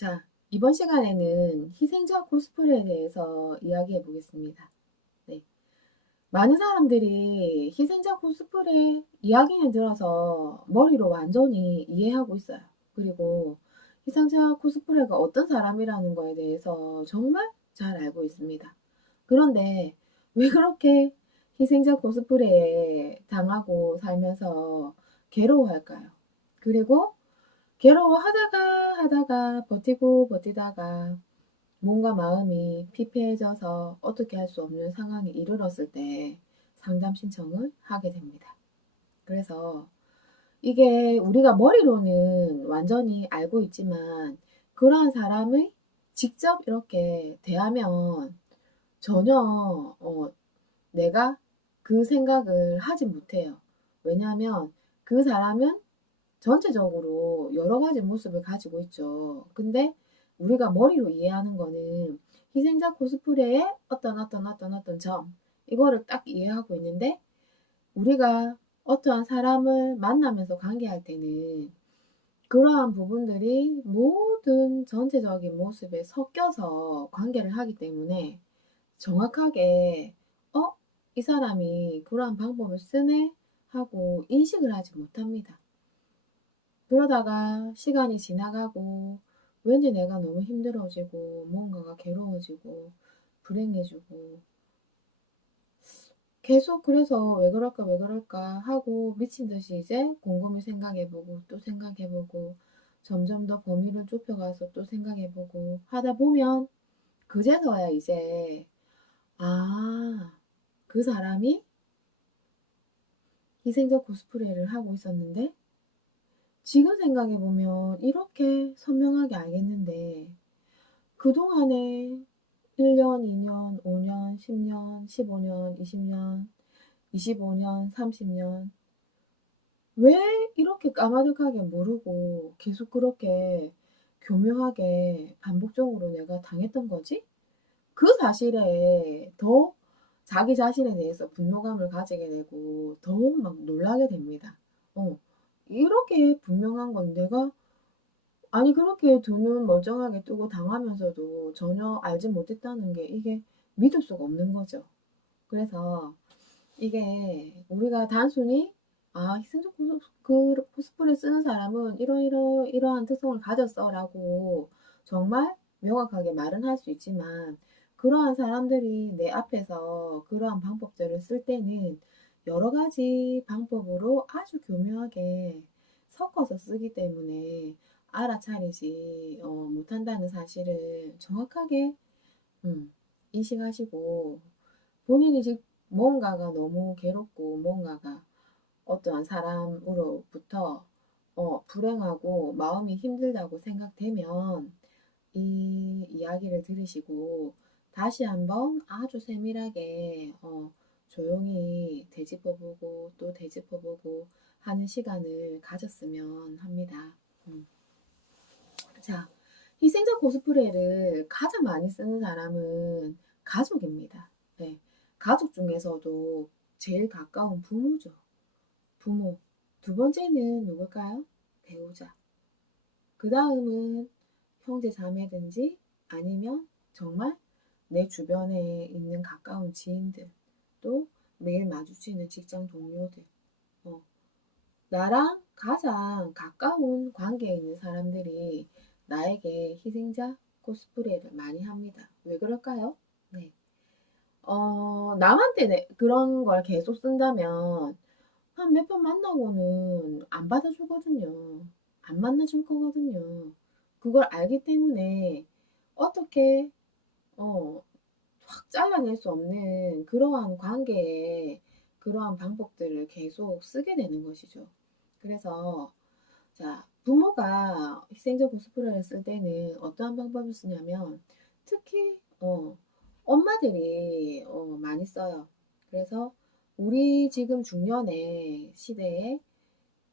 자, 이번 시간에는 희생자 코스프레에 대해서 이야기해 보겠습니다. 네. 많은 사람들이 희생자 코스프레 이야기는 들어서 머리로 완전히 이해하고 있어요. 그리고 희생자 코스프레가 어떤 사람이라는 거에 대해서 정말 잘 알고 있습니다. 그런데 왜 그렇게 희생자 코스프레에 당하고 살면서 괴로워할까요? 그리고 괴로워하다가 버티고 버티다가 뭔가 마음이 피폐해져서 어떻게 할 수 없는 상황에 이르렀을 때 상담 신청을 하게 됩니다. 그래서 이게 우리가 머리로는 완전히 알고 있지만 그러한 사람의 직접 이렇게 대하면 전혀 내가 그 생각을 하지 못해요. 왜냐하면 그 사람은 전체적으로 여러 가지 모습을 가지고 있죠. 근데 우리가 머리로 이해하는 거는 희생자 코스프레의 어떤 점, 이거를 딱 이해하고 있는데 우리가 어떠한 사람을 만나면서 관계할 때는 그러한 부분들이 모든 전체적인 모습에 섞여서 관계를 하기 때문에 정확하게 이 사람이 그러한 방법을 쓰네 하고 인식을 하지 못합니다. 그러다가 시간이 지나가고 왠지 내가 너무 힘들어지고 뭔가가 괴로워지고 불행해지고 계속 그래서 왜 그럴까 하고 미친 듯이 이제 곰곰이 생각해보고 또 생각해보고 점점 더 범위를 좁혀가서 또 생각해보고 하다 보면 그제서야 이제 아, 그 사람이 희생적 코스프레를 하고 있었는데 지금 생각해보면 이렇게 선명하게 알겠는데 그동안에 1년, 2년, 5년, 10년, 15년, 20년, 25년, 30년 왜 이렇게 까마득하게 모르고 계속 그렇게 교묘하게 반복적으로 내가 당했던 거지? 그 사실에 더 자기 자신에 대해서 분노감을 가지게 되고 더 막 놀라게 됩니다. 어, 이렇게 분명한 건 내가 아니 그렇게 두 눈 멀쩡하게 뜨고 당하면서도 전혀 알지 못했다는 게 이게 믿을 수가 없는 거죠. 그래서 이게 우리가 단순히 희생적 코스프레 쓰는 사람은 이러이러이러한 특성을 가졌어라고 정말 명확하게 말은 할 수 있지만 그러한 사람들이 내 앞에서 그러한 방법들을 쓸 때는 여러 가지 방법으로 아주 교묘하게 섞어서 쓰기 때문에 알아차리지 못한다는 사실을 정확하게 인식하시고 본인이 지금 뭔가가 너무 괴롭고 뭔가가 어떠한 사람으로부터 불행하고 마음이 힘들다고 생각되면 이 이야기를 들으시고 다시 한번 아주 세밀하게 조용히 되짚어보고 또 되짚어보고 하는 시간을 가졌으면 합니다. 자, 희생자 코스프레를 가장 많이 쓰는 사람은 가족입니다. 네, 가족 중에서도 제일 가까운 부모죠. 부모. 두 번째는 누굴까요? 배우자. 그 다음은 형제 자매든지 아니면 정말 내 주변에 있는 가까운 지인들, 또 매일 마주치는 직장 동료들, 어, 나랑 가장 가까운 관계에 있는 사람들이 나에게 희생자 코스프레를 많이 합니다. 왜 그럴까요? 네. 남한테 그런 걸 계속 쓴다면 한 몇 번 만나고는 안 받아주거든요. 안 만나줄 거거든요. 그걸 알기 때문에 어떻게 어, 확 잘라낼 수 없는 그러한 관계에 그러한 방법들을 계속 쓰게 되는 것이죠. 그래서 자, 부모가 희생적 코스프레를 쓸 때는 어떠한 방법을 쓰냐면 특히 엄마들이 많이 써요. 그래서 우리 지금 중년의 시대에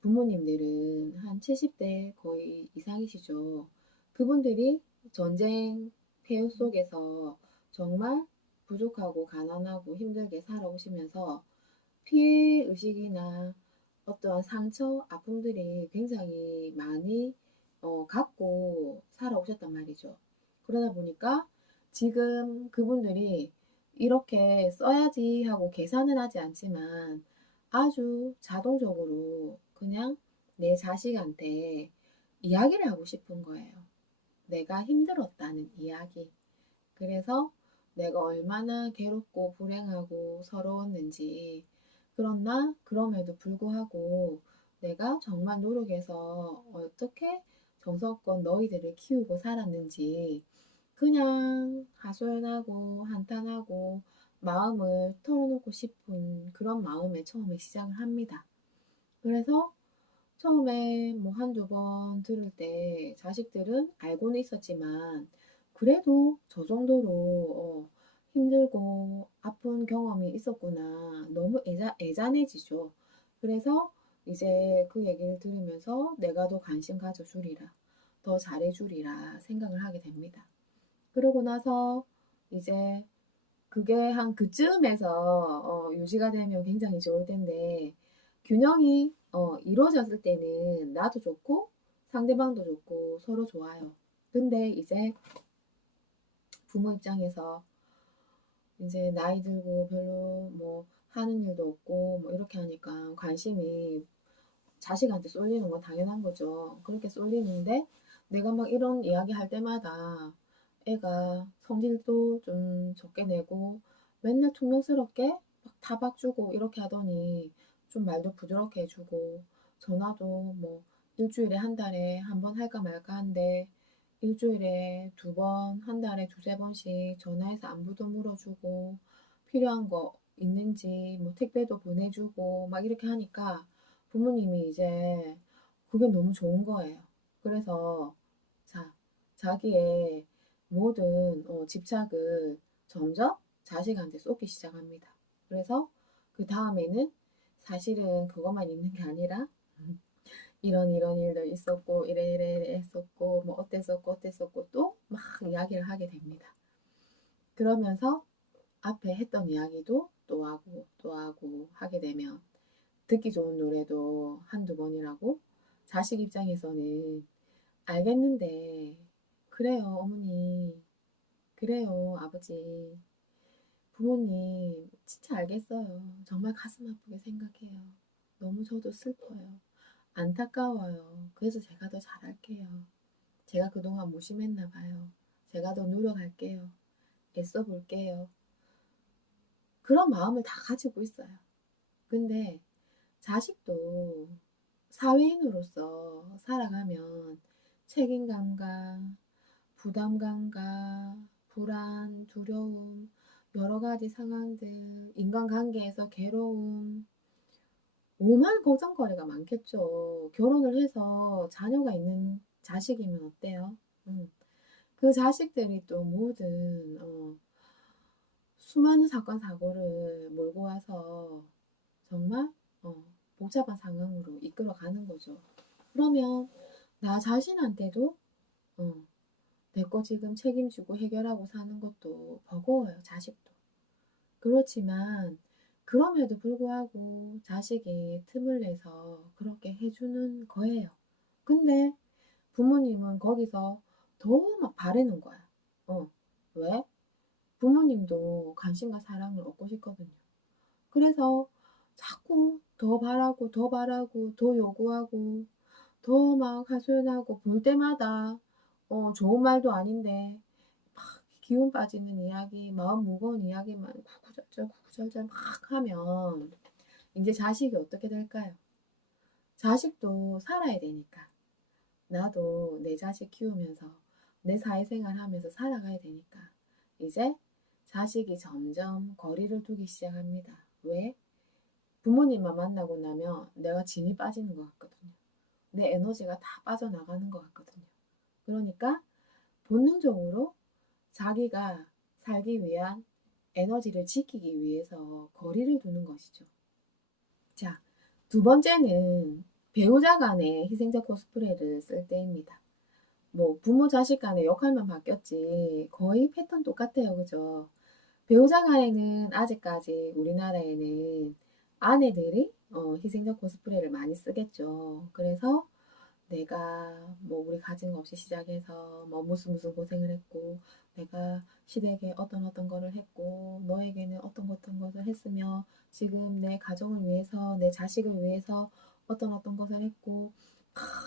부모님들은 한 70대 거의 이상이시죠. 그분들이 전쟁 폐허 속에서 정말 부족하고 가난하고 힘들게 살아오시면서 피해 의식이나 어떠한 상처, 아픔들이 굉장히 많이 갖고 살아오셨단 말이죠. 그러다 보니까 지금 그분들이 이렇게 써야지 하고 계산은 하지 않지만 아주 자동적으로 그냥 내 자식한테 이야기를 하고 싶은 거예요. 내가 힘들었다는 이야기. 그래서 내가 얼마나 괴롭고 불행하고 서러웠는지, 그러나 그럼에도 불구하고 내가 정말 노력해서 어떻게 정성껏 너희들을 키우고 살았는지 그냥 하소연하고 한탄하고 마음을 털어놓고 싶은 그런 마음에 처음에 시작을 합니다. 그래서 처음에 뭐 한두 번 들을 때 자식들은 알고는 있었지만 그래도 저 정도로 힘들고 아픈 경험이 있었구나. 너무 애잔해지죠. 그래서 이제 그 얘기를 들으면서 내가 더 관심 가져주리라, 더 잘해주리라 생각을 하게 됩니다. 그러고 나서 이제 그게 한 그쯤에서 유지가 되면 굉장히 좋을 텐데 균형이 이루어졌을 때는 나도 좋고 상대방도 좋고 서로 좋아요. 근데 이제 부모 입장에서 이제 나이 들고 별로 뭐 하는 일도 없고 뭐 이렇게 하니까 관심이 자식한테 쏠리는 건 당연한 거죠. 그렇게 쏠리는데 내가 막 이런 이야기 할 때마다 애가 성질도 좀 적게 내고 맨날 퉁명스럽게 막 타박 주고 이렇게 하더니 좀 말도 부드럽게 해주고 전화도 뭐 일주일에 한 달에 한 번 할까 말까 한데 일주일에 두 번, 한 달에 두세 번씩 전화해서 안부도 물어주고 필요한 거 있는지 뭐 택배도 보내주고 막 이렇게 하니까 부모님이 이제 그게 너무 좋은 거예요. 그래서 자, 자기의 모든 집착을 점점 자식한테 쏟기 시작합니다. 그래서 그 다음에는 사실은 그것만 있는 게 아니라 이런 일도 있었고 이래 했었고 뭐 어땠었고 또 막 이야기를 하게 됩니다. 그러면서 앞에 했던 이야기도 또 하고 하게 되면 듣기 좋은 노래도 한두 번이라고 자식 입장에서는 알겠는데 그래요 어머니 그래요 아버지 부모님 진짜 알겠어요. 정말 가슴 아프게 생각해요. 너무 저도 슬퍼요. 안타까워요. 그래서 제가 더 잘할게요. 제가 그동안 무심했나 봐요. 제가 더 노력할게요. 애써 볼게요. 그런 마음을 다 가지고 있어요. 근데 자식도 사회인으로서 살아가면 책임감과 부담감과 불안, 두려움, 여러 가지 상황들, 인간관계에서 괴로움, 오만 걱정거리가 많겠죠. 결혼을 해서 자녀가 있는 자식이면 어때요? 그 자식들이 또 모든 수많은 사건 사고를 몰고 와서 정말 어, 복잡한 상황으로 이끌어가는 거죠. 그러면 나 자신한테도 내 거 지금 책임지고 해결하고 사는 것도 버거워요, 자식도. 그렇지만 그럼에도 불구하고 자식이 틈을 내서 그렇게 해주는 거예요. 근데 부모님은 거기서 더 막 바라는 거야. 왜? 부모님도 관심과 사랑을 얻고 싶거든요. 그래서 자꾸 더 바라고, 더 요구하고, 더 막 하소연하고, 볼 때마다, 좋은 말도 아닌데, 막 기운 빠지는 이야기, 마음 무거운 이야기만 구구절절 막 하면, 이제 자식이 어떻게 될까요? 자식도 살아야 되니까. 나도 내 자식 키우면서, 내 사회생활 하면서 살아가야 되니까. 이제 자식이 점점 거리를 두기 시작합니다. 왜? 부모님만 만나고 나면 내가 진이 빠지는 것 같거든요. 내 에너지가 다 빠져나가는 것 같거든요. 그러니까 본능적으로 자기가 살기 위한 에너지를 지키기 위해서 거리를 두는 것이죠. 자, 두 번째는 배우자 간의 희생자 코스프레를 쓸 때입니다. 뭐 부모 자식 간의 역할만 바뀌었지 거의 패턴 똑같아요. 그죠? 배우자 간에는 아직까지 우리나라에는 아내들이 희생자 코스프레를 많이 쓰겠죠. 그래서 내가 뭐 우리 가진 거 없이 시작해서 뭐 무슨 고생을 했고 내가 시댁에 어떤 거를 했고 너에게는 어떤 것을 했으며 지금 내 가정을 위해서 내 자식을 위해서 어떤 것을 했고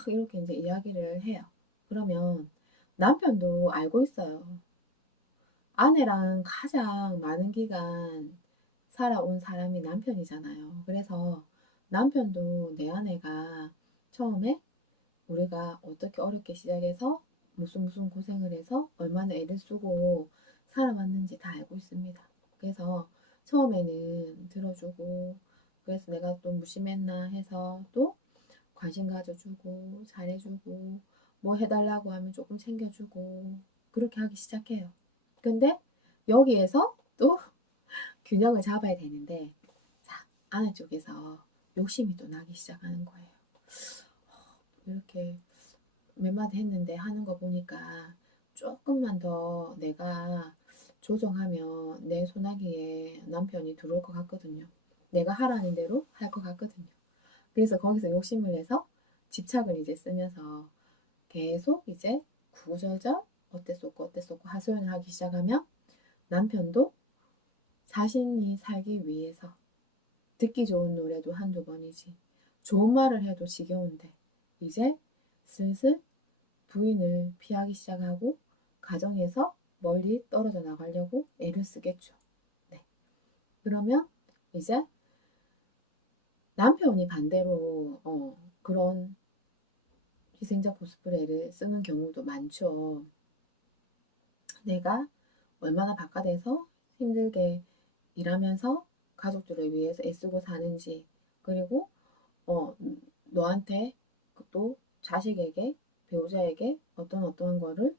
이렇게 이제 이야기를 해요. 그러면 남편도 알고 있어요. 아내랑 가장 많은 기간 살아온 사람이 남편이잖아요. 그래서 남편도 내 아내가 처음에 우리가 어떻게 어렵게 시작해서 무슨 고생을 해서 얼마나 애를 쓰고 살아왔는지 다 알고 있습니다. 그래서 처음에는 들어주고 그래서 내가 또 무심했나 해서 또 관심 가져주고 잘해주고 뭐 해달라고 하면 조금 챙겨주고 그렇게 하기 시작해요. 근데 여기에서 또 균형을 잡아야 되는데 자, 아내 쪽에서 욕심이 또 나기 시작하는 거예요. 이렇게 몇 마디 했는데 하는 거 보니까 조금만 더 내가 조정하면 내 손아귀에 남편이 들어올 것 같거든요. 내가 하라는 대로 할 것 같거든요. 그래서 거기서 욕심을 내서 집착을 이제 쓰면서 계속 이제 구구절절 어땠었고 하소연을 하기 시작하면 남편도 자신이 살기 위해서 듣기 좋은 노래도 한두 번이지 좋은 말을 해도 지겨운데 이제 슬슬 부인을 피하기 시작하고 가정에서 멀리 떨어져 나가려고 애를 쓰겠죠. 네. 그러면 이제 남편이 반대로 그런 희생자 코스프레를 쓰는 경우도 많죠. 내가 얼마나 바깥에서 힘들게 일하면서 가족들을 위해서 애쓰고 사는지 그리고 어, 너한테 또 자식에게 배우자에게 어떠한 거를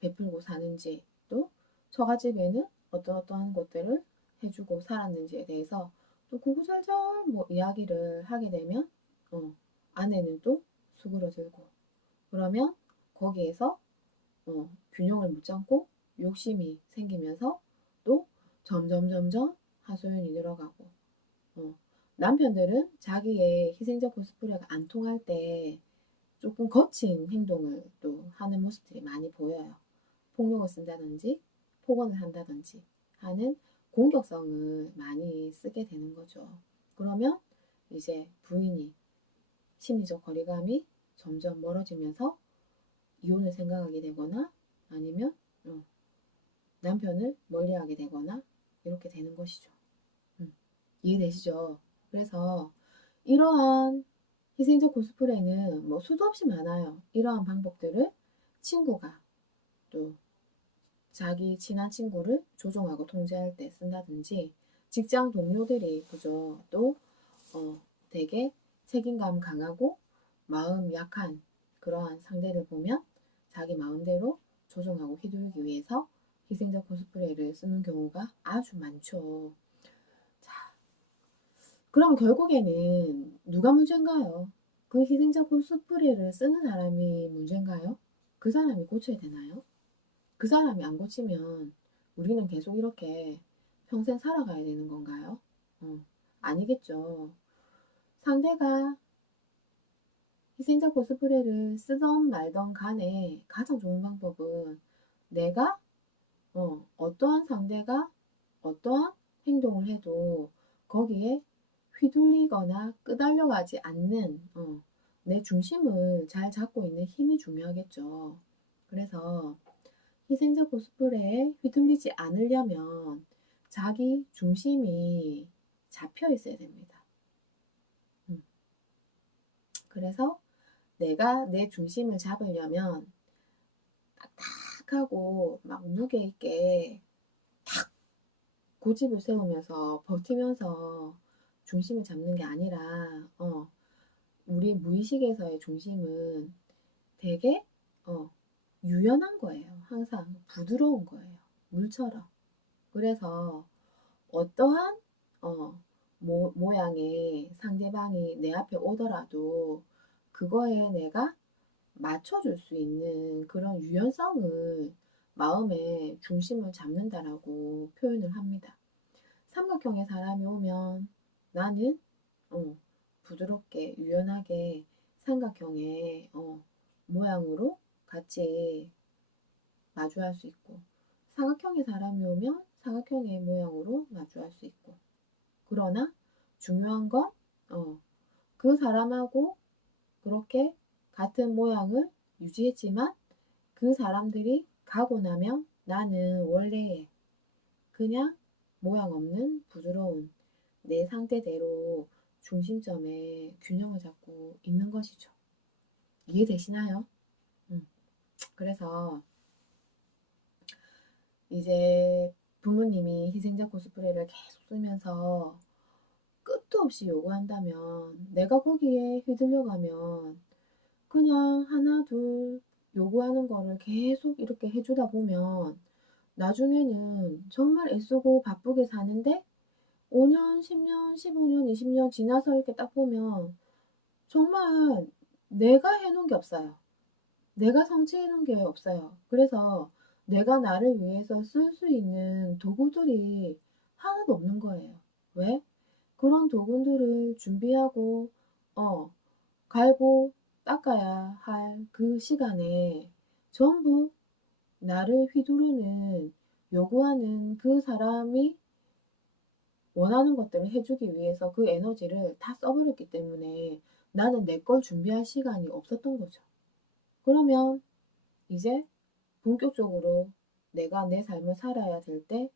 베풀고 사는지 또 처가집에는 어떠한 것들을 해주고 살았는지에 대해서 또 구구절절 뭐 이야기를 하게 되면 아내는 또 수그러들고 그러면 거기에서 균형을 못 잡고 욕심이 생기면서 또 점점 하소연이 늘어가고 어, 남편들은 자기의 희생자 코스프레가 안 통할 때 조금 거친 행동을 또 하는 모습들이 많이 보여요. 폭력을 쓴다든지 폭언을 한다든지 하는 공격성을 많이 쓰게 되는 거죠. 그러면 이제 부인이 심리적 거리감이 점점 멀어지면서 이혼을 생각하게 되거나 아니면 남편을 멀리하게 되거나 이렇게 되는 것이죠. 이해되시죠? 그래서 이러한 희생적 코스프레는 뭐 수도 없이 많아요. 이러한 방법들을 친구가 또 자기 친한 친구를 조종하고 통제할 때 쓴다든지 직장 동료들이 그죠. 또 되게 책임감 강하고 마음 약한 그러한 상대를 보면 자기 마음대로 조종하고 휘두르기 위해서 희생자 코스프레를 쓰는 경우가 아주 많죠. 자, 그럼 결국에는 누가 문제인가요? 그 희생자 코스프레를 쓰는 사람이 문제인가요? 그 사람이 고쳐야 되나요? 그 사람이 안 고치면 우리는 계속 이렇게 평생 살아가야 되는 건가요? 아니겠죠. 상대가 희생자 코스프레를 쓰던 말던 간에 가장 좋은 방법은 내가 어떠한 상대가 어떠한 행동을 해도 거기에 휘둘리거나 끄달려가지 않는 내 중심을 잘 잡고 있는 힘이 중요하겠죠. 그래서 희생자 코스프레에 휘둘리지 않으려면 자기 중심이 잡혀 있어야 됩니다. 그래서 내가 내 중심을 잡으려면 딱딱하고 막 무게 있게 탁 고집을 세우면서 버티면서 중심을 잡는 게 아니라 우리 무의식에서의 중심은 되게 유연한 거예요. 항상 부드러운 거예요. 물처럼. 그래서 어떠한 모양의 상대방이 내 앞에 오더라도 그거에 내가 맞춰줄 수 있는 그런 유연성을 마음의 중심을 잡는다라고 표현을 합니다. 삼각형의 사람이 오면 나는 부드럽게 유연하게 삼각형의 모양으로 같이 마주할 수 있고, 사각형의 사람이 오면 사각형의 모양으로 마주할 수 있고. 그러나 중요한 건 그 사람하고 그렇게 같은 모양을 유지했지만 그 사람들이 가고 나면 나는 원래의 그냥 모양 없는 부드러운 내 상태대로 중심점에 균형을 잡고 있는 것이죠. 이해되시나요? 그래서 이제 부모님이 희생자 코스프레를 계속 쓰면서 끝도 없이 요구한다면 내가 거기에 휘둘려가면 그냥 하나 둘 요구하는 거를 계속 이렇게 해주다 보면 나중에는 정말 애쓰고 바쁘게 사는데 5년, 10년, 15년, 20년 지나서 이렇게 딱 보면 정말 내가 해놓은 게 없어요. 내가 성취해놓은 게 없어요. 그래서 내가 나를 위해서 쓸 수 있는 도구들이 하나도 없는 거예요. 왜? 그런 도구들을 준비하고 갈고 닦아야 할 그 시간에 전부 나를 휘두르는 요구하는 그 사람이 원하는 것들을 해주기 위해서 그 에너지를 다 써버렸기 때문에 나는 내 걸 준비할 시간이 없었던 거죠. 그러면 이제 본격적으로 내가 내 삶을 살아야 될 때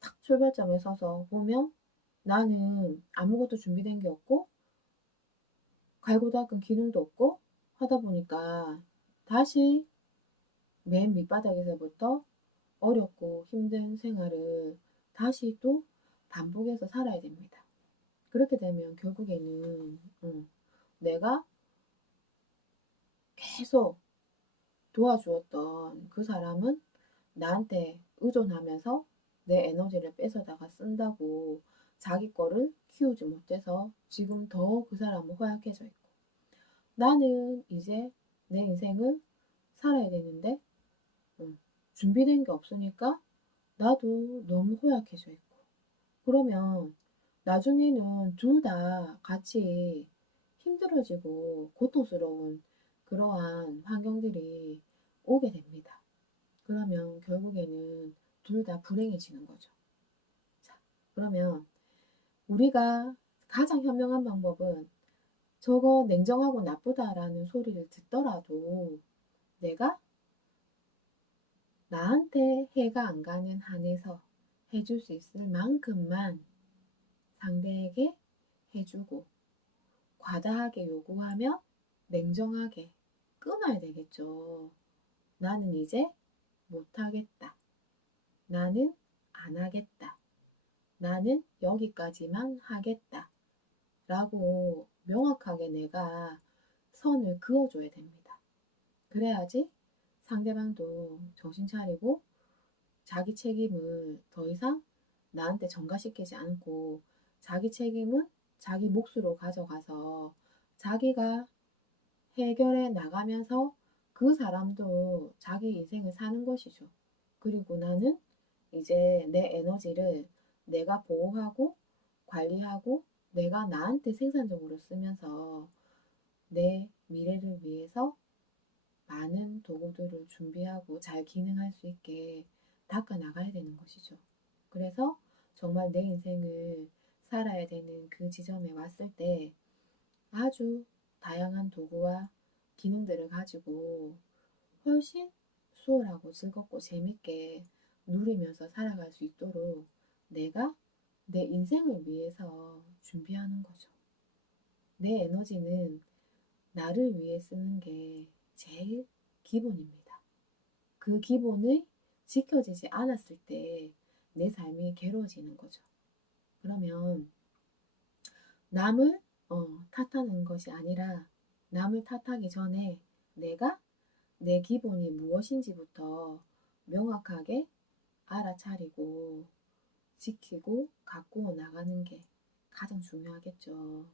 탁 출발점에 서서 보면 나는 아무것도 준비된 게 없고 갈고 닦은 기능도 없고 하다 보니까 다시 맨 밑바닥에서부터 어렵고 힘든 생활을 다시 또 반복해서 살아야 됩니다. 그렇게 되면 결국에는 내가 계속 도와주었던 그 사람은 나한테 의존하면서 내 에너지를 뺏어다가 쓴다고 자기 거를 키우지 못해서 지금 더 그 사람은 허약해져 있고, 나는 이제 내 인생을 살아야 되는데 준비된 게 없으니까 나도 너무 허약해져 있고, 그러면 나중에는 둘 다 같이 힘들어지고 고통스러운 그러한 환경들이 오게 됩니다. 그러면 결국에는 둘 다 불행해지는 거죠. 자, 그러면 우리가 가장 현명한 방법은 저거 냉정하고 나쁘다라는 소리를 듣더라도 내가 나한테 해가 안 가는 한에서 해줄 수 있을 만큼만 상대에게 해주고, 과다하게 요구하면 냉정하게 끊어야 되겠죠. 나는 이제 못하겠다. 나는 안 하겠다. 나는 여기까지만 하겠다. 라고 명확하게 내가 선을 그어줘야 됩니다. 그래야지 상대방도 정신 차리고 자기 책임을 더 이상 나한테 전가시키지 않고 자기 책임은 자기 몫으로 가져가서 자기가 해결해 나가면서 그 사람도 자기 인생을 사는 것이죠. 그리고 나는 이제 내 에너지를 내가 보호하고 관리하고 내가 나한테 생산적으로 쓰면서 내 미래를 위해서 많은 도구들을 준비하고 잘 기능할 수 있게 닦아 나가야 되는 것이죠. 그래서 정말 내 인생을 살아야 되는 그 지점에 왔을 때 아주 다양한 도구와 기능들을 가지고 훨씬 수월하고 즐겁고 재밌게 누리면서 살아갈 수 있도록 내가 내 인생을 위해서 준비하는 거죠. 내 에너지는 나를 위해 쓰는 게 제일 기본입니다. 그 기본이 지켜지지 않았을 때 내 삶이 괴로워지는 거죠. 그러면 남을 탓하는 것이 아니라 남을 탓하기 전에 내가 내 기본이 무엇인지부터 명확하게 알아차리고 지키고 가꾸어 나가는 게 가장 중요하겠죠.